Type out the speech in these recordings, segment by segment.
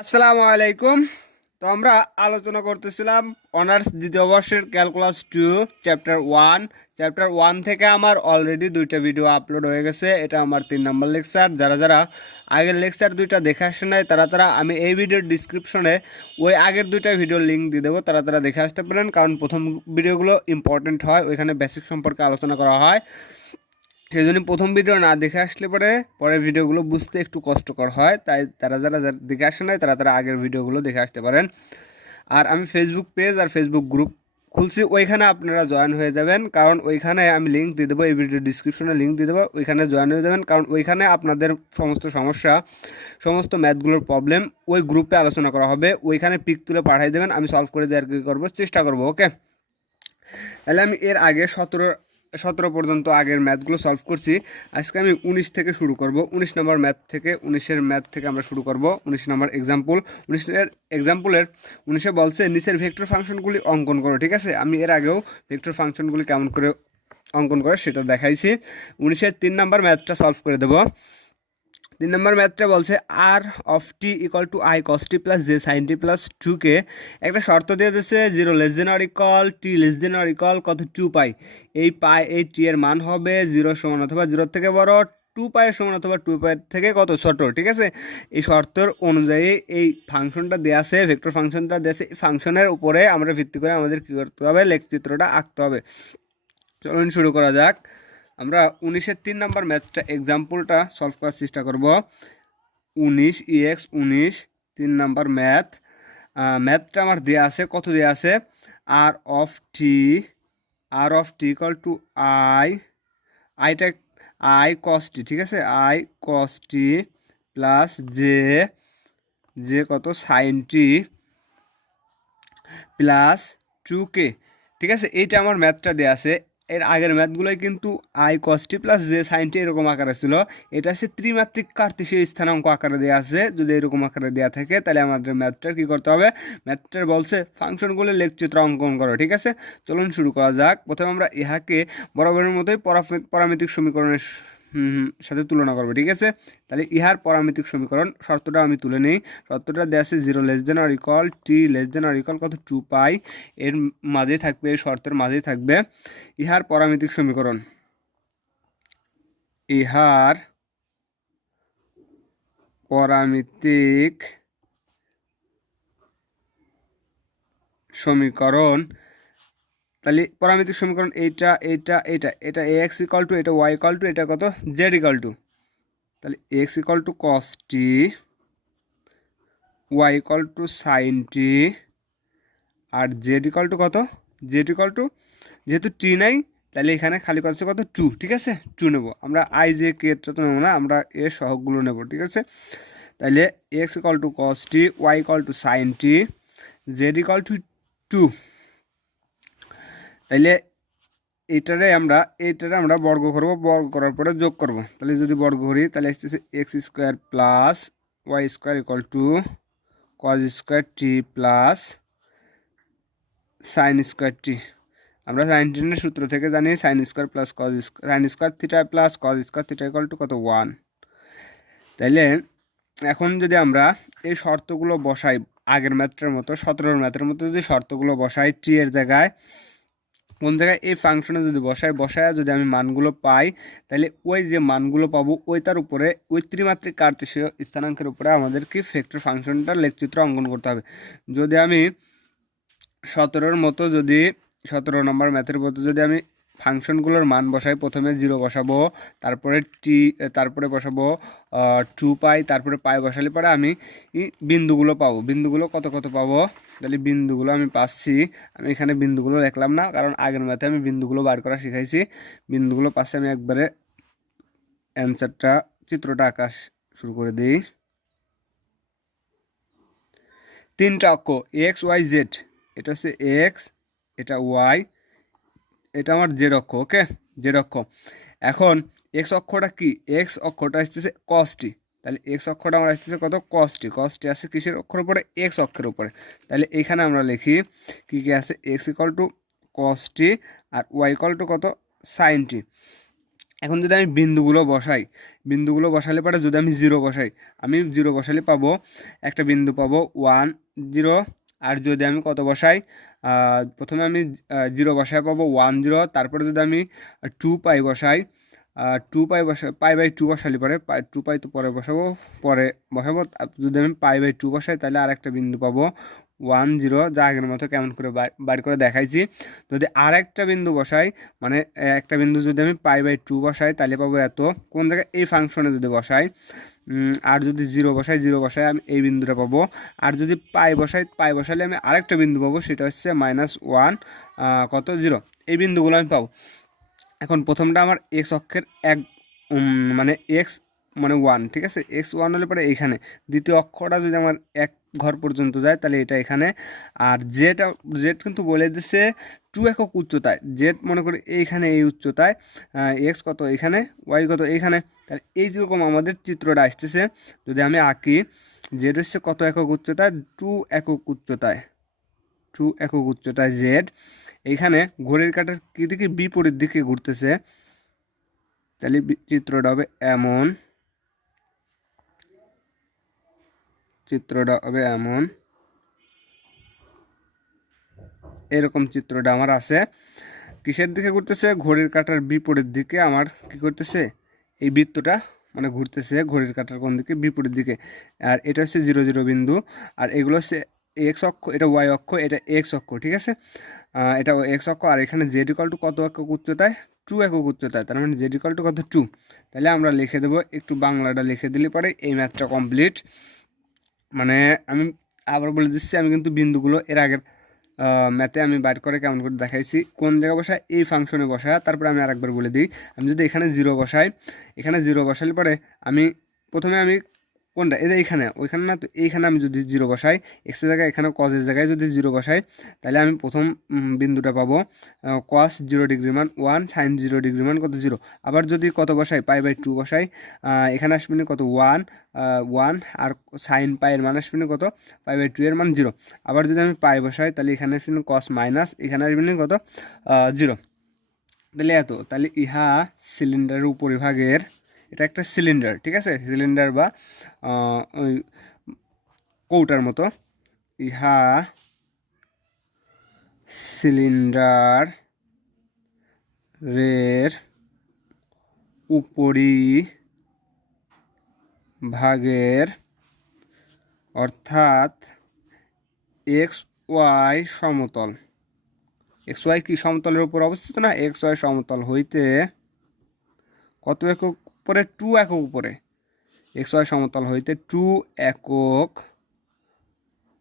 আসসালামু আলাইকুম। তো আমরা আলোচনা করতেছিলাম অনার্স দ্বিতীয় বর্ষের ক্যালকুলাস 2 চ্যাপ্টার 1 থেকে আমার অলরেডি দুইটা ভিডিও আপলোড হয়ে গেছে। এটা আমার 3 নম্বর লেকচার। যারা যারা আগের লেকচার দুইটা দেখে আসে নাই তারা আমি এই ভিডিওর ডিসক্রিপশনে ওই আগের দুইটা ভিডিওর লিঙ্ক দিয়ে দেবো, তারা দেখে আসতে পারেন। কারণ প্রথম ভিডিওগুলো ইম্পর্টেন্ট হয়, ওইখানে বেসিক সম্পর্কে আলোচনা করা হয়। সেই জন্য প্রথম ভিডিও না দেখে আসলে পরের ভিডিওগুলো বুঝতে একটু কষ্টকর হয়, তাই যারা দেখে আসে নাই তারা আগের ভিডিওগুলো দেখে আসতে পারেন। আর আমি ফেসবুক পেজ আর ফেসবুক গ্রুপ খুলছি, ওইখানে আপনারা জয়েন হয়ে যাবেন। কারণ ওইখানে আমি লিঙ্ক দিয়ে দেবো, এই ভিডিও ডিসক্রিপশনে লিঙ্ক দিয়ে দেবো, ওইখানে জয়েন হয়ে যাবেন। কারণ ওইখানে আপনাদের সমস্ত সমস্যা, সমস্ত ম্যাথগুলোর প্রবলেম ওই গ্রুপে আলোচনা করা হবে। ওইখানে পিক তুলে পাঠিয়ে দেবেন, আমি সলভ করে দেওয়ার কি করবো চেষ্টা করবো। ওকে, তাহলে আমি এর আগে 17 পর্যন্ত আগের ম্যাথগুলো সলভ করছি। আজকে আমি 19 থেকে শুরু করব। 19 নম্বর ম্যাথ থেকে, 19-এর ম্যাথ থেকে আমরা শুরু করব। 19 নম্বর এক্সাম্পল। 19 বলছে নিচের ভেক্টর ফাংশনগুলি অঙ্কন করো। ঠিক আছে, আমি এর আগেও ভেক্টর ফাংশনগুলি কেমন করে অঙ্কন করে সেটা দেখাইছি। 19-এর 3 নম্বর ম্যাথটা সলভ করে দেবো। 3 নম্বর ম্যাথটা বলছে r of t equal to i cos t plus j sine t plus 2কে একটা শর্ত দিয়ে দিচ্ছে 0 less than or equal t less than or equal কত 2 পাই। এই টি এর মান হবে 0 সমান অথবা 0 থেকে বড়, 2 পাইয়ের সমান অথবা 2 পাইয়ের থেকে কত ছোট। ঠিক আছে, এই শর্তের অনুযায়ী এই ফাংশনটা দেওয়া আছে, ভেক্টর ফাংশনটা দেওয়া আছে। এই ফাংশনের উপরে আমরা ভিত্তি করে আমাদের কী করতে হবে, লেখচিত্রটা আঁকতে হবে। চলুন শুরু করা যাক। আমরা 19-এর 3 নম্বর ম্যাথটা এক্সাম্পলটা সলভ করার চেষ্টা করব। 19 3 নম্বর ম্যাথটা আমার দেওয়া আছে, কত দেওয়া আছে, r of t equal to i cos t. ঠিক আছে, i cos t plus j কত সাইন টি প্লাস 2কে। ঠিক আছে, এইটা আমার ম্যাথটা দেওয়া আছে। এর আগের ম্যাথগুলোই কিন্তু আই কসটি প্লাস জে সাইনটি এরকম আকারে ছিল। এটা হচ্ছে ত্রিমাত্রিক কার্তেশীয় স্থানাঙ্ক আকারে দেওয়া আছে। যদি এরকম আকারে দেওয়া থাকে তাহলে আমাদের ম্যাথটার কী করতে হবে, ম্যাথটার বলছে ফাংশনগুলো লেখচিত্র অঙ্কন করো। ঠিক আছে, চলুন শুরু করা যাক। প্রথমে আমরা ইহাকে বরাবরের মতোই পরামিতিক সমীকরণের সাথে তুলনা করবো। ঠিক আছে, তাহলে ইহার পরামিতিক সমীকরণ শর্তটা আমি তুলে নিই। শর্তটা দেওয়া আছে 0 less than or equal t less than or equal কত 2 পাই, এর মাঝেই থাকবে, এই শর্তের মাঝেই থাকবে ইহার পরামিতিক সমীকরণ। ইহার পরামিতিক সমীকরণ, তাহলে পরামিতিক সমীকরণ এটা এক্স ইকুয়াল টু, এটা ওয়াই ইকুয়াল টু, এটা কত জেড ইকুয়াল টু। তাহলে x equal to cos t, y equal to sine t, আর জেড ইকুয়াল টু কত, জেড ইকুয়াল টু, যেহেতু টি নাই তাহলে এখানে খালি কত 2। ঠিক আছে, 2 নেব আমরা, আই জে কে তো নেবো না, আমরা এর সহগগুলো নেব। ঠিক আছে, তাহলে x equal to cos t, y equal to sine t, z equal to 2। তাইলে এইটারে আমরা বর্গ করব, বর্গ করার পরে যোগ করব। তাহলে যদি বর্গ করি তাহলে আসতেছে x square plus y square equal to cos square t plus sine square t. আমরা সাইন টেনের সূত্র থেকে জানি sine square plus cos square, sine square theta plus cos square theta equal to কত 1। তাইলে এখন যদি আমরা এই শর্তগুলো বসাই আগের ম্যাথটার মতো, 17 ম্যাথের মতো যদি শর্তগুলো বসাই, টি এর জায়গায় কোন জায়গায় এই ফাংশনে যদি বসায় যদি আমি মানগুলো পাই, তাহলে ওই যে মানগুলো পাবো ওইটার উপরে, ওই ত্রিমাত্রিক কার্তেশীয় স্থানাঙ্কের উপরে আমাদেরকে ভেক্টর ফাংশনটার লেখচিত্র অঙ্কন করতে হবে। যদি আমি 17 নম্বর ম্যাথের মতো যদি আমি ফাংশনগুলোর মান বসাই, প্রথমে 0 বসাবো, তারপরে বসাবো 2 পাই, তারপরে পাই বসালে পরে আমি বিন্দুগুলো পাবো। বিন্দুগুলো কত পাবো, তাহলে বিন্দুগুলো আমি পাচ্ছি। আমি এখানে বিন্দুগুলো লিখলাম না, কারণ আগের ম্যাথে আমি বিন্দুগুলো বার করা শিখাইছি। বিন্দুগুলো পাচ্ছি, আমি একবারে অ্যান্সারটা চিত্রটা আঁকা শুরু করে দিই। 3টা অক্ষ এক্স ওয়াই জেড, এটা হচ্ছে এক্স, এটা ওয়াই, এটা আমার জেড অক্ষ। ওকে, জেড অক্ষ। এখন এক্স অক্ষটা কি, এক্স অক্ষটা আসতেছে কসটি, তাহলে এক্স অক্ষটা আমার আসতেছে কত কসটি। কসটি আছে কিসের অক্ষর উপরে, এক্স অক্ষের উপরে। তাহলে এখানে আমরা লিখি কি আছে, এক্স ইকুয়াল টু কসটি আর ওয়াই ইকুয়াল টু কত সাইন টি। এখন যদি আমি বিন্দুগুলো বসাই, বিন্দুগুলো বসালে পরে যদি আমি 0 বসাই, আমি 0 বসালে পাবো একটা বিন্দু পাবো 1 0। আর যদি আমি কত বসাই, প্রথমে আমি 0 বসায় পাবো 1 0। তারপরে যদি আমি 2 পাই বসাই, 2 পাই পাই বাই 2 বসালে পরে 2 পাই তো পরে বসাবো। যদি আমি পাই বাই 2 বসাই তাহলে আর একটা বিন্দু পাবো 1 0, যা আগের মতো কেমন করে বার করে দেখাইছি। যদি আর একটা বিন্দু বসাই, মানে একটা বিন্দু যদি আমি পাই বাই 2 বসাই তাহলে পাবো এত। কোন জায়গায়? এই ফাংশনে যদি বসাই। আর যদি 0 বসাই আমি এই বিন্দুটা পাবো। আর যদি পাই বসালে আমি আরেকটা বিন্দু পাবো, সেটা হচ্ছে -1 কত 0। এই বিন্দুগুলো আমি পাবো। এখন প্রথমটা আমার এক্স অক্ষের মানে এক্স মানে 1, ঠিক আছে, x1 হলে পরে এইখানে। দ্বিতীয় অক্ষরটা যদি আমার এক ঘর পর্যন্ত যায় তাহলে এটা এখানে। আর জেড কিন্তু বলে দিচ্ছে 2 একক উচ্চতায়। জেড মনে করি এইখানে এই উচ্চতায়, এক্স কত এখানে, ওয়াই কত এইখানে। তাহলে এই যেরকম আমাদের চিত্রটা আসতেছে যদি আমি আঁকি, জেড হচ্ছে কত একক উচ্চতায়, 2 একক উচ্চতায়, 2 একক উচ্চতায় জেড। এইখানে ঘড়ির কাঁটার কি দিকে? বিপরীত দিকে ঘুরতেছে। তাহলে চিত্রটা হবে এমন, এরকম চিত্রটা আমার আছে। কিসের দিকে ঘুরতেছে? ঘড়ির কাঁটার বিপরীত দিকে আমার কি করতেছে? এই বৃত্তটা মানে ঘুরতেছে ঘড়ির কাঁটার কোন দিকে? বিপরীত দিকে। আর এটা হচ্ছে 0 0 বিন্দু। আর এগুলো হচ্ছে এক্স অক্ষ, এটা ওয়াই অক্ষ, এটা এক্স অক্ষ, ঠিক আছে। এটা এক্স অক্ষ। আর এখানে জেড ইকুয়াল টু কত একক উচ্চতায়? 2 একক উচ্চতায়। তার মানে জেড ইকুয়াল টু কত? 2। তাহলে আমরা লিখে দেবো, একটু বাংলাটা লিখে দিলে পরে এই ম্যাথটা কমপ্লিট। মানে আমি আবার বলে দিচ্ছি, আমি কিন্তু বিন্দুগুলো এর আগের ম্যাথে আমি বাইর করে কেমন করে দেখাইছি। কোন জায়গায় বসায়? এই ফাংশনে বসায়। তারপরে আমি আরেকবার বলে দিই, আমি যদি এখানে 0 বসাই, এখানে 0 বসালে পরে আমি প্রথমে আমি কোনটা? এটা এইখানে, ওইখানে না তো, এইখানে আমি যদি 0 বসাই, এক্সের জায়গায় এখানে কজের জায়গায় যদি 0 বসাই তাহলে আমি প্রথম বিন্দুটা পাবো কস 0 ডিগ্রি মান 1, সাইন 0 ডিগ্রি মান কত? 0। আবার যদি কত বসাই? পাই বাই 2 বসাই, এখানে আসবে না কত? 1, আর সাইন পাইয়ের মান আসবে না কত? পাই বাই 2 এর মান 0। আবার যদি আমি পাই বসাই তাহলে এখানে আসবে না কস মাইনাস, এখানে আসবে না কত? 0। তাহলে এত। তাহলে ইহা সিলিন্ডারের উপরিভাগের, এটা একটা সিলিন্ডার, ঠিক আছে, সিলিন্ডার বা ওই কৌটার মতো। ইহা সিলিন্ডার রের উপরিভাগের, অর্থাৎ এক্স ওয়াই সমতল। এক্স ওয়াই কি সমতলের উপর অবস্থিত না? এক্স ওয়াই সমতল হইতে কত একক উপরে? 2 একক উপরে। এক্স ওয়াই সমতল হইতে 2 একক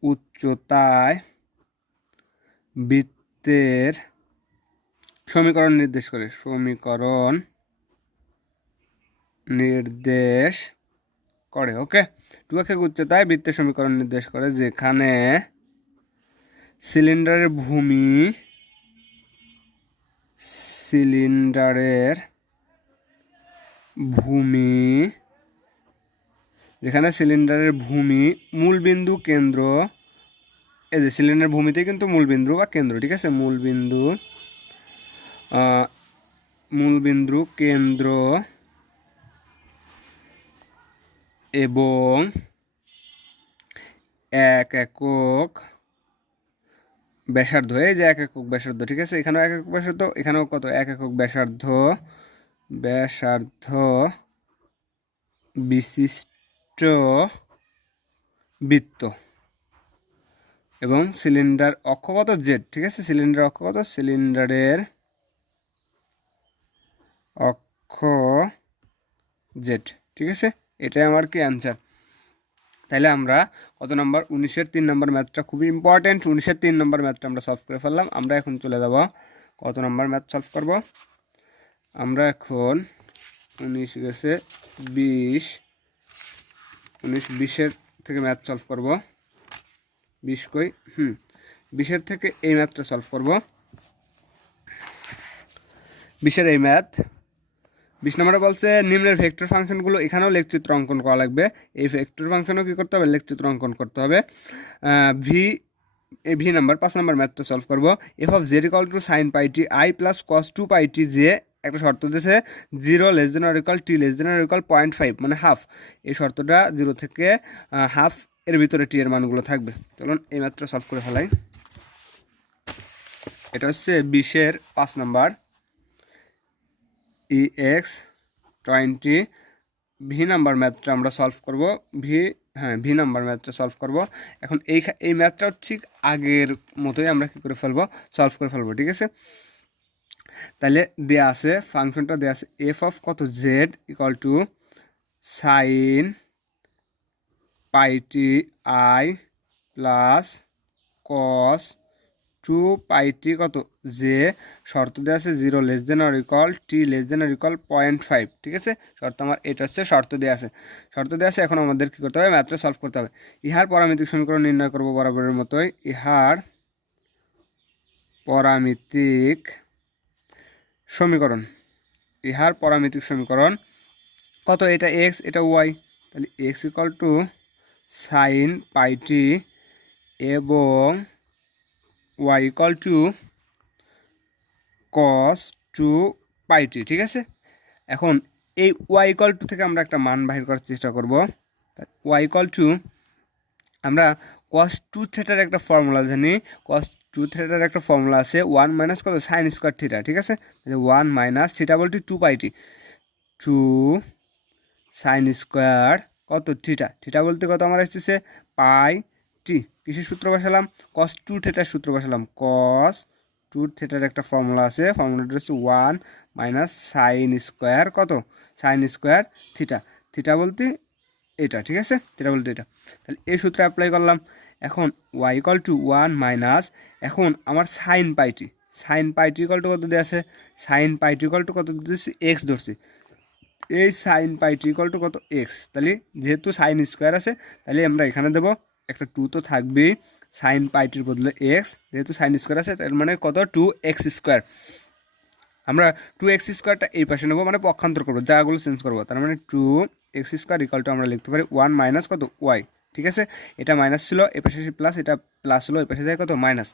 উচ্চতায় বৃত্তের সমীকরণ নির্দেশ করে। ওকে। 2 একক উচ্চতায় বৃত্তের সমীকরণ নির্দেশ করে, যেখানে সিলিন্ডারের ভূমি মূলবিন্দু কেন্দ্র, এই যে সিলিন্ডারের ভূমিতে কিন্তু মূলবিন্দু বা কেন্দ্র, ঠিক আছে, মূলবিন্দু কেন্দ্র এবং 1 একক ব্যাসার্ধ। এই যে 1 একক ব্যাসার্ধ, ঠিক আছে, এখানেও 1 একক ব্যাসার্ধ, এখানেও কত? 1 একক ব্যাসার্ধ বিশিষ্ট বৃত্ত। এবং সিলিন্ডার অক্ষ কত? জেড, ঠিক আছে, সিলিন্ডার অক্ষ কত? সিলিন্ডারের অক্ষ জেড, ঠিক আছে। এটাই আমার কি অ্যান্সার। তাহলে আমরা কত নাম্বার? 19-এর 3 নম্বর ম্যাথটা খুবই ইম্পর্টেন্ট। 19-এর 3 নম্বর ম্যাথটা আমরা সলভ করে ফেললাম। আমরা এখন চলে যাব কত নম্বর ম্যাথ সলভ করব। আমরা এখন 19 গেছে 20, 20-এর থেকে ম্যাথ সলভ করব। 20 কই? 20-এর থেকে এই ম্যাথটা সলভ করব। 20-এর এই ম্যাথ 20 নম্বরে বলছে নিম্নের ভেক্টর ফাংশনগুলো, এখানেও লেখচিত্র অঙ্কন করা লাগবে। এই ভেক্টর ফাংশনও কী করতে হবে? লেখচিত্র অঙ্কন করতে হবে। ভি নাম্বার 5 নম্বর ম্যাথটা সলভ করব। F of Z equal to sine pi T i plus cos 2 pi T J একটা শর্ত দিয়েছে 0 t <0 0.5 মানে হাফ। এই শর্তটা 0 থেকে হাফ এর ভিতরে টি এর মানগুলো থাকবে। চলুন এই মাত্র সলভ করে ফেলাই। এটা হচ্ছে 20-এর 5 নাম্বার EX20 ভি নাম্বার ম্যাথটা আমরা সলভ করব। ভি নাম্বার ম্যাথটা সলভ করব। এখন এই ম্যাথটা ঠিক আগের মতোই আমরা কী করে ফেলবো, সলভ করে ফেলবো, ঠিক আছে। তাহলে দেয়া আছে ফাংশনটা দেয়া আছে এফ অফ কত z equal to sine pi T i plus cos 2 pi টি কত জে, শর্ত দেওয়া আছে 0 t <0.5, ঠিক আছে। শর্ত আমার এটা হচ্ছে শর্ত দেওয়া আছে, এখন আমাদের কী করতে হবে, ম্যাথটা সলভ করতে হবে। ইহার পরামিতিক সমীকরণ নির্ণয় করব বরাবরের মতোই। ইহার পরামিতিক সমীকরণ কত, এটা এক্স এটা ওয়াই, তাহলে x equal to sine pi t এবং y equal to cos 2 pi t, ঠিক আছে। এখন এই ওয়াই ইকুয়াল টু থেকে আমরা একটা মান বাহির করার চেষ্টা করব। ওয়াই ইকুয়াল টু আমরা কস 2 থিটার একটা ফর্মুলা জানি, কস 2 থিটার একটা ফর্মুলা আছে 1 মাইনাস কত সাইন স্কোয়ার থিটা, ঠিক আছে। তাহলে 1 মাইনাস থিটা বলতে 2 পাই টি, 2 সাইন স্কোয়ার কত থিটা বলতে কত আমার আসতেছে পাই টি। কিসের সূত্র বসালাম, কস 2 থিটার সূত্র বসালাম। কস 2 থিটার একটা ফর্মুলা আছে, ফর্মুলাটা হচ্ছে 1 মাইনাস সাইন স্কোয়ার কত সাইন স্কোয়ার থিটা বলতে এটা, ঠিক আছে, থিটা বলতে এটা। তাহলে এই সূত্রে অ্যাপ্লাই করলাম। এখন ওয়াই ইকুয়াল টু 1 মাইনাস, এখন আমার sign pi T equal to কত দিয়ে আছে, sign pi T equal to কত দিয়েছি, এক্স ধরছি। এই sign pi T equal to কত এক্স, তাহলে যেহেতু সাইন স্কোয়ার আছে তাহলে আমরা এখানে দেবো একটা 2 তো থাকবেই, সাইন পাই টির বদলে এক্স, যেহেতু সাইন স্কোয়ার আছে তার মানে কত 2x²। আমরা 2x² এই পাশে নেবো, মানে পক্ষান্তর করবো, জায়গাগুলো চেঞ্জ করবো, তার মানে 2x² ইকুয়াল টু আমরা লিখতে পারি 1 মাইনাস কত ওয়াই, ঠিক আছে। এটা মাইনাস ছিল, এ পাশে প্লাস, এটা প্লাস হলো, এই পাশে যায় কত মাইনাস।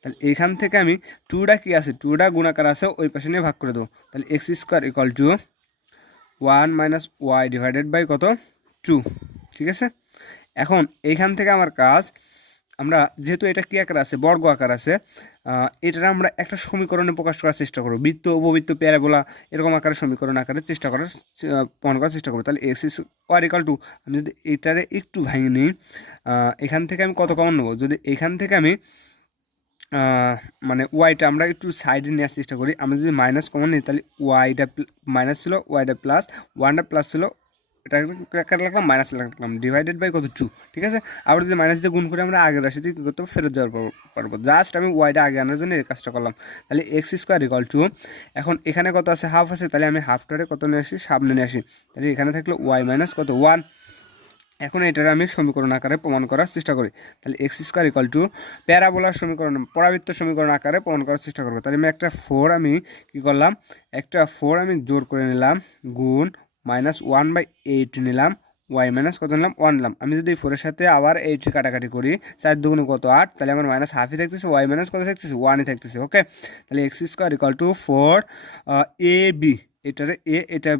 তাহলে এইখান থেকে আমি 2টা কি আছে, 2টা গুণাকার আছে, ওই পাশে নিয়ে ভাগ করে দেবো। তাহলে x² equal to 1 minus y divided by কত 2, ঠিক আছে। এখন এইখান থেকে আমার কাজ, আমরা যেহেতু এটা কি আকার আছে, বর্গ আকার আছে, এটা আমরা একটা সমীকরণে প্রকাশ করার চেষ্টা করবো, বৃত্ত উপবৃত্ত প্যারাবোলা এরকম আকারে সমীকরণ আকারে প্রমাণ করার চেষ্টা করবো। তাহলে x² ইকুয়াল টু, আমি যদি এটারে একটু ভাঙে নিই, এখান থেকে আমি কত কমন নেবো, যদি এখান থেকে আমি মানে ওয়াইটা আমরা একটু সাইডে নেওয়ার চেষ্টা করি, আমরা যদি মাইনাস কমন নিই তাহলে ওয়াইটা মাইনাস ছিল, ওয়াইটা প্লাস, ওয়ানটা প্লাস ছিল, এটা রাখলাম মাইনাস রাখলাম, ডিভাইডেড বাই কত 2, ঠিক আছে। আবার যদি মাইনাস দিয়ে গুণ করে আমরা আগের রাশিতে কী করতে ফেরত যাওয়ার পারবো, জাস্ট আমি ওয়াইটা আগে আনার জন্য এই কাজটা করলাম। তাহলে x² ইকুয়াল টু, এখন এখানে কত আছে হাফ আছে, তাহলে আমি হাফটারে কত নিয়ে আসি, সামনে নিয়ে আসি, তাহলে এখানে থাকলো ওয়াই মাইনাস কত 1। এখন এটার আমি সমীকরণ আকারে প্রমাণ করার চেষ্টা করি। তাহলে x² ইকুয়াল টু প্যারাবোলার সমীকরণ, পরাবৃত্ত সমীকরণ আকারে প্রমাণ করার চেষ্টা করবো। তাহলে আমি একটা 4 আমি কী করলাম, একটা 4 আমি জোর করে নিলাম, গুণ মাইনাস 1/8 নিলাম, ওয়াই মাইনাস কত নিলাম 1 নিলাম। আমি যদি 4-এর সাথে আবার 8 কাটাকাটি করি, 4 দুগুণে কত 8, তাহলে আমার মাইনাস হাফই থাকতেছে, ওয়াই মাইনাস কত থাকতেছে 1ই থাকতেছে, ওকে। তাহলে x² ইকুয়াল টু 4 AB, এটারে এ, এটা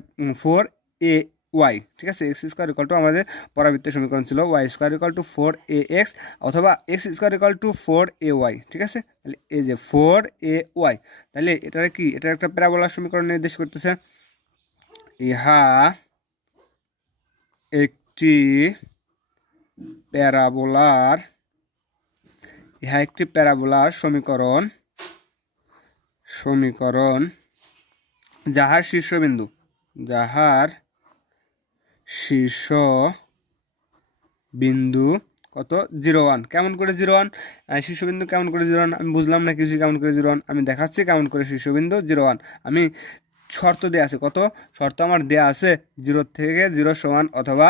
4AY, ঠিক আছে। x² ইকুয়াল টু আমাদের পরাবৃত্ত সমীকরণ ছিল y² ইকুয়াল টু 4AX অথবা x² ইকুয়াল টু 4AY, ঠিক আছে। তাহলে এই যে 4AY, তাহলে এটার কি, এটা একটা প্যারাবোলার সমীকরণ নির্দেশ করতেছে। ইহা একটি প্যারাবোলার সমীকরণ যাহার শীর্ষবিন্দু কত 0, 1। কেমন করে 0, 1 শীর্ষবিন্দু কেমন করে 0, 1 আমি বুঝলাম না কিছু, কেমন করে 0, 1 আমি দেখাচ্ছি কেমন করে শীর্ষবিন্দু 0, 1। আমি শর্ত দেওয়া আছে, কত শর্ত আমার দেওয়া আছে, 0 থেকে 0 সমান অথবা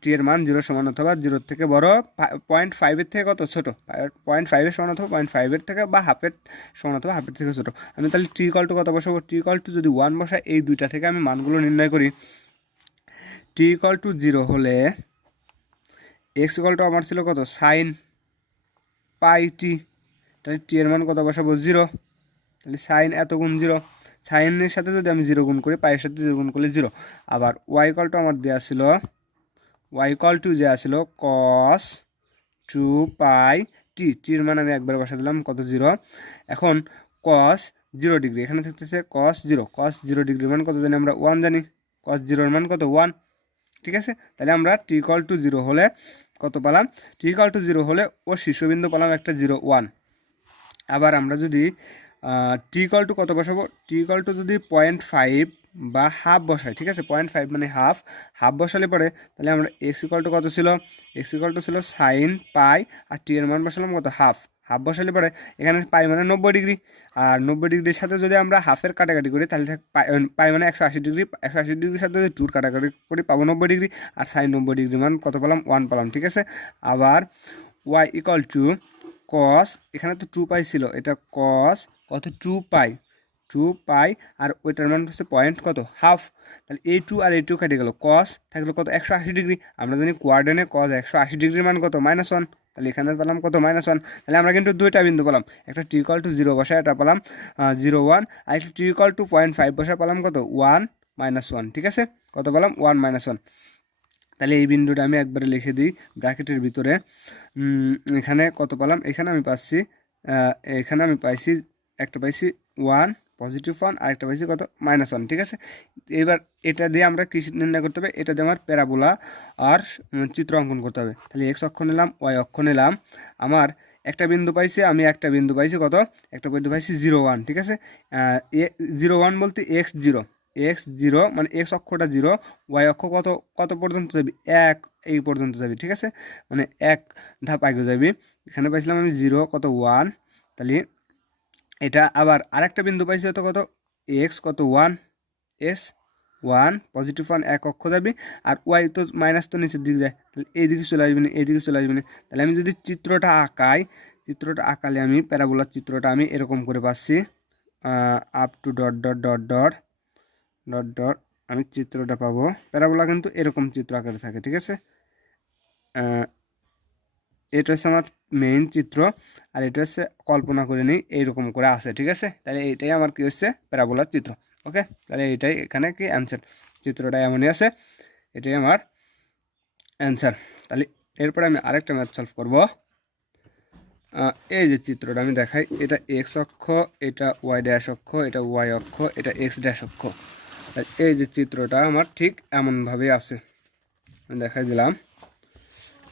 টি এর মান 0 সমান অথবা 0 থেকে বড়, 0.5-এর থেকে কত ছোট, 0.5-এর সমান অথবা 0.5-এর থেকে বা হাফের সমান অথবা হাফের থেকে ছোট। আমি তাহলে টি ইকুয়াল টু কত বসাবো, টি ইকুয়াল টু যদি 1 বসাই, এই দুইটা থেকে আমি মানগুলো নির্ণয় করি। টি ইকুয়াল টু 0 হলে x ইকুয়াল টু আমার ছিল কত সাইন পাই টি, তাহলে টি এর মান কত বসাবো 0, তাহলে সাইন এত গুণ 0, সাইনের সাথে যদি আমি 0 গুণ করি, পায়ের সাথে 0 গুণ করলে 0। আবার ওয়াই ইকুয়াল টু আমার দেওয়া ছিল, ওয়াই ইকুয়াল টু যে আসলো কস 2 পাই টি, টির মান আমি একবার বসা দিলাম কত 0। এখন কস 0 ডিগ্রি, এখানে থাকতেছে কস 0, কস 0 ডিগ্রির মান কত জানি আমরা 1 জানি, কস 0 এর মান কত 1। ঠিক আছে, তাহলে আমরা টি ইকুয়াল টু 0 হলে কত পেলাম, টি ইকুয়াল টু 0 হলে ও শীর্ষবিন্দু পেলাম একটা 0 1। আবার আমরা যদি টি ইকুয়াল টু কত বসাবো, টি ইকুয়াল টু যদি 0.5 বা হাফ বসাই, ঠিক আছে 0.5 মানে হাফ, হাফ বসালে পরে তাহলে আমরা এক্স ইকুয়াল টু কত ছিল, এক্স ইকুয়াল টু ছিল সাইন পাই, আর টি এর মান বসালাম কত হাফ, হাফ বসালে পরে এখানে পাই মানে 90 ডিগ্রি, আর 90 ডিগ্রির সাথে যদি আমরা হাফের কাটাকাটি করি তাহলে পাই মানে 180 ডিগ্রি, 180 ডিগ্রির সাথে যদি টুর কাটাকাটি করি পাবো 90 ডিগ্রি, আর সাইন 90 ডিগ্রি মান কত পেলাম 1 পেলাম। ঠিক আছে, আবার ওয়াই ইকুয়াল টু কস, এখানে তো 2 পাই ছিল, এটা কস কত 2 পাই, 2 পাই, আর ওইটার মান হচ্ছে পয়েন্ট কত হাফ, তাহলে এই 2 আর এই 2 কেটে গেল, কস থাকলো কত 180 ডিগ্রি, আমরা জানি কোয়ার্ডিনে কস 180 ডিগ্রির মান কত -1, তাহলে এখানে পেলাম কত -1। তাহলে আমরা কিন্তু দুইটা বিন্দু পেলাম, একটা টি ইকুয়াল টু 0 বসায় এটা পেলাম 0 1, আর একটা টি ইকুয়াল টু 0.5 বসায় পেলাম কত 1 -1। ঠিক আছে, কত পেলাম 1 -1। তাহলে এই বিন্দুটা আমি একবারে লিখে দিই ব্র্যাকেটের ভিতরে, এখানে কত পেলাম, এখানে আমি পাচ্ছি এখানে আমি পাইছি একটা পাইছি 1 পজিটিভ 1, আর একটা পাইছি কত -1। ঠিক আছে, এবার এটা দিয়ে আমরা কি নির্ণয় করতে হবে, এটা দিয়ে আমার প্যারাবোলা আর চিত্র অঙ্কন করতে হবে। তাহলে এক্স অক্ষ নিলাম, ওয়াই অক্ষ নিলাম, আমার একটা বিন্দু পাইছি, আমি একটা বিন্দু পাইছি কত, একটা বিন্দু পাইছি 0 1। ঠিক আছে, 0 1 বলতে x0, x0 মানে এক্স অক্ষটা 0, ওয়াই অক্ষ কত কত পর্যন্ত যাবি 1 এই পর্যন্ত যাবি। ঠিক আছে, মানে 1 ধাপ আগে যাবি, এখানে পাইছিলাম আমি 0 কত 1, তাহলে এটা আবার আরেকটা বিন্দু পাইছি তো কত এক্স কত 1, এস 1 পজিটিভ 1 এক অক্ষ যাবি, আর ওয়াই তো মাইনাস তো নিচের দিকে যায়, তাহলে এইদিকে চলে আসবে না, এইদিকে চলে আসবে না। তাহলে আমি যদি চিত্রটা আঁকাই, চিত্রটা আঁকালে আমি প্যারাবোলার চিত্রটা আমি এরকম করে পাচ্ছি, up to dot dot dot dot dot dot আমি চিত্রটা পাবো, প্যারাবোলা কিন্তু এরকম চিত্র আকারে থাকে। ঠিক আছে, এটা হচ্ছে আমার মেইন চিত্র, আর এটা হচ্ছে কল্পনা করে নিই এইরকম করে আসে। ঠিক আছে, তাহলে এইটাই আমার কি হচ্ছে প্যারাবোলার চিত্র। ওকে, তাহলে এইটাই এখানে কি অ্যান্সার, চিত্রটা এমনই আছে, এটাই আমার অ্যান্সার। তাহলে এরপরে আমি আরেকটা ম্যাথ সলভ করব। এই যে চিত্রটা আমি দেখাই, এটা এক্স অক্ষ, এটা ওয়াই ড্যাশ অক্ষ, এটা ওয়াই অক্ষ, এটা এক্স ড্যাশ অক্ষ। এই যে চিত্রটা আমার ঠিক এমনভাবেই আছে, আমি দেখাই দিলাম।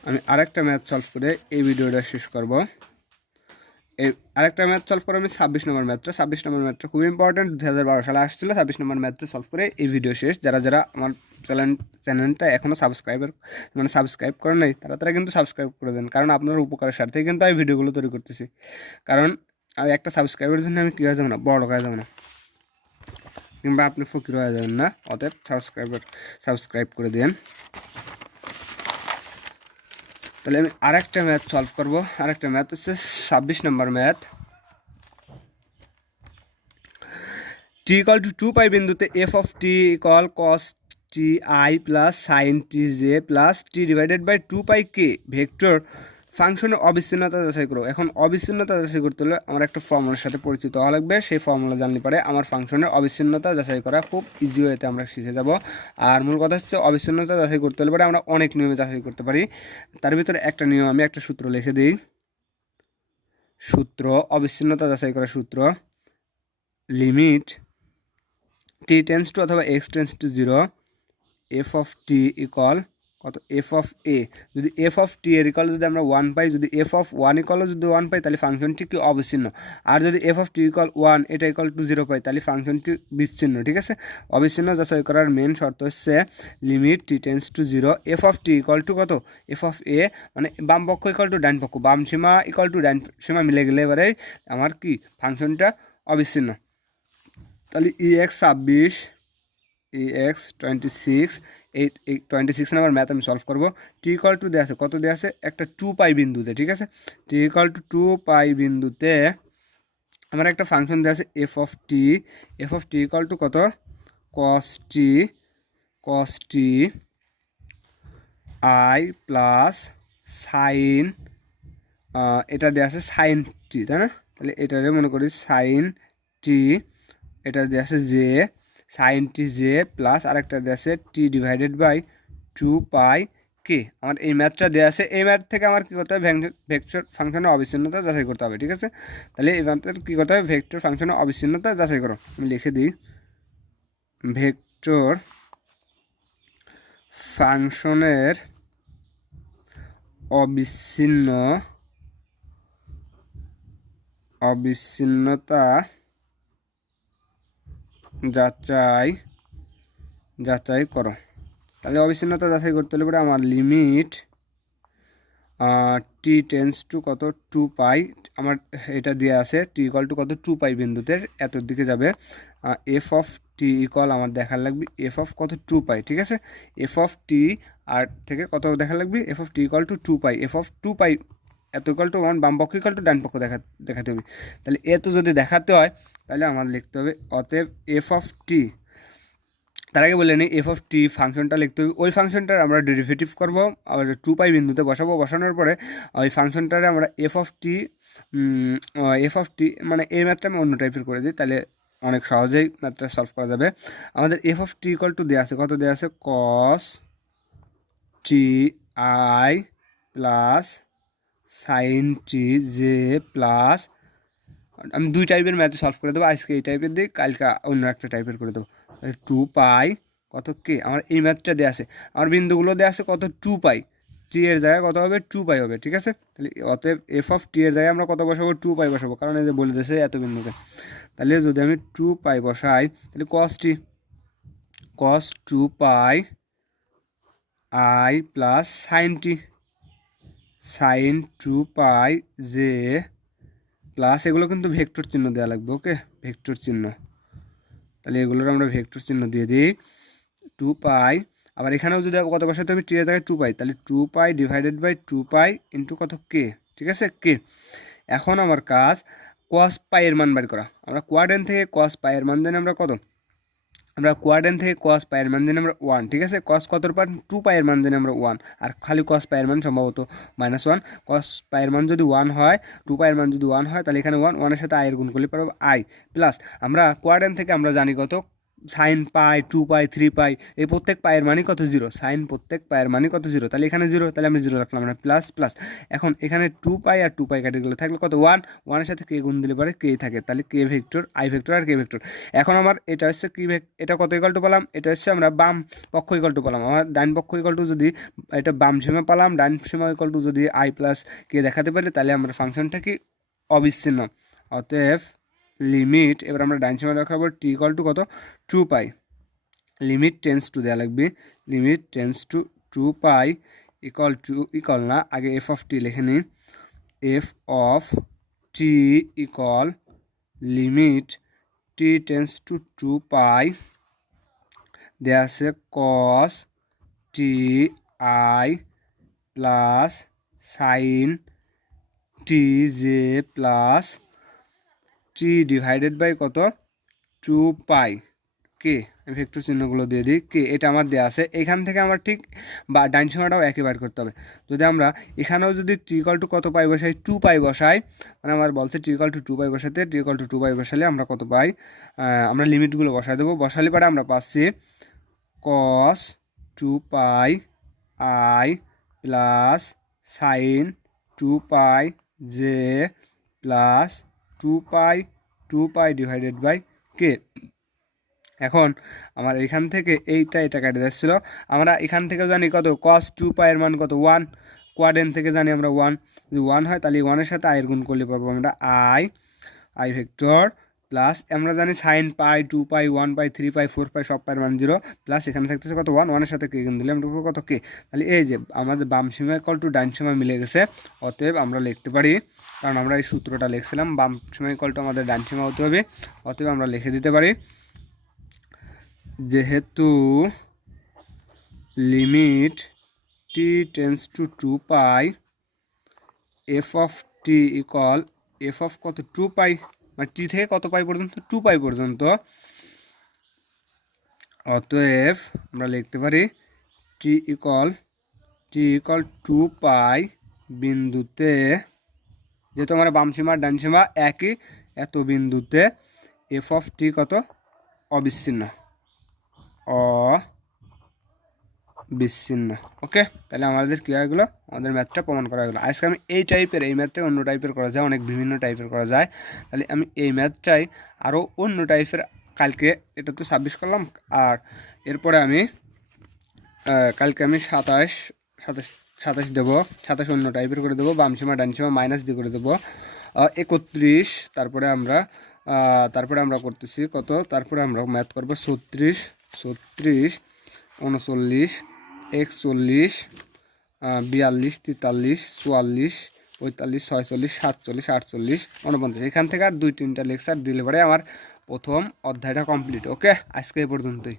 আমি আরেকটা ম্যাথ সলভ করে এই ভিডিওটা শেষ করব। এই আরেকটা ম্যাথ সলভ করে আমি 26 নম্বর ম্যাথটা, 26 নম্বর ম্যাথটা খুব ইম্পর্টেন্ট, 2012 সালে আসছিল। 26 নম্বর ম্যাথটা সলভ করে এই ভিডিও শেষ। যারা যারা আমার চ্যানেলটা এখনও সাবস্ক্রাইব করে নাই, তারা কিন্তু সাবস্ক্রাইব করে দেন, কারণ আপনার উপকারের স্বার্থেই কিন্তু আমি ভিডিওগুলো তৈরি করতেছি। কারণ আমি একটা সাবস্ক্রাইবের জন্য আমি কী হয়ে যাবো না, বড় হয়ে যাবো না, কিংবা আপনি ফকির হয়ে যাবেন না, অতএব সাবস্ক্রাইব করে দেন। তাহলে আমি আরেকটা ম্যাথ সলভ করব। আরেকটা ম্যাথ হচ্ছে 26 নম্বর math. T equal to 2 pi বিন্দুতে f of t equal cos t i plus sine t j plus t divided by 2 pi k vector ফাংশনের অবিচ্ছিন্নতা যাচাই করো। এখন অবিচ্ছিন্নতা যাচাই করতে হলে আমার একটা ফর্মুলার সাথে পরিচিত হওয়া লাগবে। সেই ফর্মুলা জানলে পরে আমার ফাংশনের অবিচ্ছিন্নতা যাচাই করা খুব ইজি ওয়েতে আমরা শিখে যাব। আর মূল কথা হচ্ছে অবিচ্ছিন্নতা যাচাই করতে হলে পরে আমরা অনেক নিয়মে যাচাই করতে পারি। তার ভিতরে একটা নিয়ম, আমি একটা সূত্র লিখে দিই। সূত্র, অবিচ্ছিন্নতা যাচাই করার সূত্র, লিমিট টি টেন্স টু অথবা x tends to 0 F of t equal কত এফ অফ এ। যদি এফ অফ টি এর ইকুয়াল যদি আমরা 1 পাই, যদি এফ অফ 1 ইকুয়াল যদি 1 পাই, তাহলে ফাংশনটি কি অবিচ্ছিন্ন। আর যদি এফ অফ টি ইকুয়াল 1 এটা ইকুয়াল টু 0 পাই, তাহলে ফাংশনটি বিচ্ছিন্ন। ঠিক আছে, অবিচ্ছিন্ন যাচাই করার মেন শর্ত হচ্ছে limit t tends two 0 F of t equal to কত এফ অফ এ, মানে বাম পক্ষ ইকুয়াল টু ডান পক্ষ, বাম সীমা ইকুয়াল টু ডান সীমা মিলে গেলে এবারে আমার কি ফাংশনটা অবিচ্ছিন্ন। তাহলে EX 26, EX 26, এই 26 নাম্বার ম্যাথ আমি সলভ করবো। টি ইকুয়াল টু দেওয়া আছে, কত দেওয়া আছে একটা 2 পাই বিন্দুতে। ঠিক আছে, টি ইকুয়াল টু 2 পাই বিন্দুতে আমার একটা ফাংশন দেওয়া আছে F of t equal to কত কস টি আই প্লাস সাইন, এটা দেওয়া আছে সাইন টি, তাই না? তাহলে এটারে মনে করি সাইন টি এটা দিয়ে আছে j sine t j plus আরেকটা দিয়ে আছে টি ডিভাইডেড বাই 2 পাই কে। আমার এই ম্যাথটা দেওয়া আছে, এই ম্যাথ থেকে আমার কী করতে হবে, ভেক্টর ফাংশনের অবিচ্ছিন্নতা যাচাই করতে হবে, ঠিক আছে। তাহলে এই ম্যাথের কী করতে হবে, ভেক্টর ফাংশনের অবিচ্ছিন্নতা যাচাই করো। আমি লিখে দিই ভেক্টর ফাংশনের অবিচ্ছিন্নতা যাচাই করো। তাহলে অবিচ্ছিন্নতা যাচাই করতে হলে পরে আমার লিমিট টি টেন্স টু কত 2 পাই, আমার এটা দেওয়া আছে টি ইকুয়াল টু কত 2 পাই বিন্দুতে এতর দিকে যাবে। এফ অফ টি ইকুয়াল আমার দেখার লাগবে এফ অফ কত 2 পাই, ঠিক আছে। এফ অফ টি আর থেকে কত দেখা লাগবে, F of t equal to 2 pi, F of 2 পাই এত ইকুয়াল টু 1, বাম পক্ষ ইকুয়াল টু ডান পক্ষ দেখাতে হবে। তাহলে এ তো যদি দেখাতে হয় তাহলে আমার লিখতে হবে অতএব এফ অফ টি, তার আগে বলে নিই এফ অফ টি ফাংশনটা লিখতে হবে, ওই ফাংশনটার আমরা ডেরিভেটিভ করবো আর 2 পাই বিন্দুতে বসানোর পরে ওই ফাংশনটারে আমরা এফ অফ টি মানে এই ম্যাথটা আমি অন্য টাইপের করে দিই, তাহলে অনেক সহজেই ম্যাথটা সলভ করা যাবে। আমাদের f of t equal to দেওয়া আছে, কত দেওয়া আছে cos t i plus sine t j plus, আমি 2 টাইপের ম্যাথ সলভ করে দেবো, আজকে এই টাইপের দিই, কালকে অন্য একটা টাইপের করে দেবো। 2 পাই কত কে, আমার এই ম্যাথটা দেওয়া আছে, আমার বিন্দুগুলো দেওয়া আছে কত 2 পাই, টি এর জায়গায় কত হবে 2 পাই হবে, ঠিক আছে। তাহলে অতএব এফ অফ টি এর জায়গায় আমরা কত বসাবো 2 পাই বসাবো, কারণ এই যে বলে দিয়েছে এত বিন্দুতে। তাহলে যদি আমি 2 পাই বসাই তাহলে cos 2 pi i plus sine 2 pi j plus, এগুলো কিন্তু ভেক্টর চিহ্ন দেওয়া লাগবে, ওকে ভেক্টর চিহ্ন। তাহলে এগুলোর আমরা ভেক্টর চিহ্ন দিয়ে দিই 2 পাই, আবার এখানেও যদি কত বসাতে হবে টি এর জায়গায় 2 পাই, তাহলে 2 pi divided by 2 pi into কত কে, ঠিক আছে কে। এখন আমার কাজ কস পাই এর মান বের করা, আমরা কোয়াড্রেন্ট থেকে কস পাই এর মান জানি আমরা কত, আমরা কোয়াড্রেন্ট থেকে কস পাইয়ের মান জানি আমরা 1, ঠিক আছে। কস কতর পার 2 পাইয়ের মান জানি আমরা 1, আর খালি কস পাইয়ের মান সম্ভবত -1। কস পাইয়ের মান যদি 1 হয়, 2 পাইয়ের মান যদি 1 হয়, তাহলে এখানে 1 এর সাথে আয়ের গুণ করলে পারবো আই প্লাস, আমরা কোয়াড্রেন্ট থেকে আমরা জানি কত সাইন পাই 2 পাই 3 পাই, এই প্রত্যেক পায়ের মানই কত 0, সাইন প্রত্যেক পায়ের মানই কত 0, তাহলে এখানে 0, তাহলে আমি 0 রাখলাম না প্লাস। এখন এখানে 2 পাই আর 2 পাই কেটে গেলে থাকলে কত 1 এর সাথে কে গুণ দিলে পরে কে থাকে, তাহলে কে ভেক্টর আই ভেক্টর আর কে ভেক্টর। এখন আমার এটা হচ্ছে কি এটা কত ইকুয়াল টু পেলাম, এটা হচ্ছে আমরা বাম পক্ষ ইকুয়াল টু পেলাম, আমার ডান পক্ষ ইকুয়াল টু যদি এটা বাম সীমা পেলাম, ডান সীমা ইকুয়াল টু যদি আই প্লাস কে দেখাতে পারি, তাহলে আমরা ফাংশনটা কি অবিচ্ছিন্ন। অতএব লিমিট, এবার আমরা ডান সীমা দেখাবো টি ইকুয়াল টু কত 2 পাই, লিমিট টেন্স টু দেওয়া লাগবে, limit tends to 2 pi equal না, আগে এফ অফ টি লিখে নিই, f of t equal limit t tends to 2 pi দেওয়া আছে cos t i plus sine t j plus t divided by কত 2 pi k, vector চিহ্নগুলো দিয়ে দিই কে, এটা আমার দেওয়া আছে। এখান থেকে আমার ঠিক বা ডাইন সীমাটাও একই বার করতে হবে। যদি আমরা এখানেও যদি টি ইকুয়াল টু কত পাই বসাই 2 পাই বসাই, মানে আমার বলছে টি ইকুয়াল টু 2 পাই বসাতে, টি ইকুয়াল টু 2 পাই বসালে আমরা কত পাই, আমরা লিমিটগুলো বসাই দেবো, বসালে পরে আমরা পাচ্ছি cos 2 pi i plus sine 2 pi j plus 2 pi divided by k. এখন আমার এখান থেকে এটা কেটে যাচ্ছিলো, আমরা এখান থেকে জানি কত কস 2 পাইয়ের মান কত 1, কোয়াড্রেন্ট থেকে জানি আমরা 1, যদি 1 হয় তাহলে 1-এর সাথে আয়ের গুণ করলে পাবো আমরা আই ভেক্টর প্লাস, আমরা জানি সাইন পাই 2 পাই 1 পাই 3 পাই 4 পাই সব পাইয়ের মান 0 প্লাস, এখানে থাকতেছে কত 1-এর সাথে কে গুণ দিলে আমরা কত কে, তাহলে এই যে আমাদের বাম সীমা ইকুয়াল টু ডান সীমা মিলে গেছে। অতএব আমরা লিখতে পারি, কারণ আমরা এই সূত্রটা লিখছিলাম বাম সীমা ইকুয়াল টু আমাদের ডান সীমা হতে হবে, অতএব আমরা লিখে দিতে পারি যেহেতু limit t tends to 2 pi F of t equal F of কত 2 পাই, মানে টি থেকে কত পাই পর্যন্ত 2 পাই পর্যন্ত, অতএব আমরা লিখতে পারি টি ইকুয়াল 2 পাই বিন্দুতে, যেহেতু আমার বাম সীমা ডান সীমা একই, এত বিন্দুতে এফ অফ টি কত অবিচ্ছিন্ন অবিচ্ছিন্ন। ওকে, তাহলে আমাদের কী হয়ে গেলো, আমাদের ম্যাথটা প্রমাণ করা গেলো। আজকে আমি এই ম্যাথটাই অন্য টাইপের করা যায়, অনেক বিভিন্ন টাইপের করা যায়। তাহলে আমি এই ম্যাথটাই আরও অন্য টাইপের কালকে, এটা তো 26 করলাম, আর এরপরে আমি কালকে আমি 27 দেবো, 27 অন্য টাইপের করে দেবো, বাম সীমা ডান সীমা মাইনাস দিয়ে করে দেবো 31। তারপরে আমরা করতেছি কত, তারপরে আমরা ম্যাথ করবো 36, 39, 39, 41, 42, 43, 44, 45, 46, 47, 48, 49। এখান থেকে আর 2-3টা লেকচার দিলে পরে আমার প্রথম অধ্যায়টা কমপ্লিট। ওকে, আজকে এই পর্যন্তই।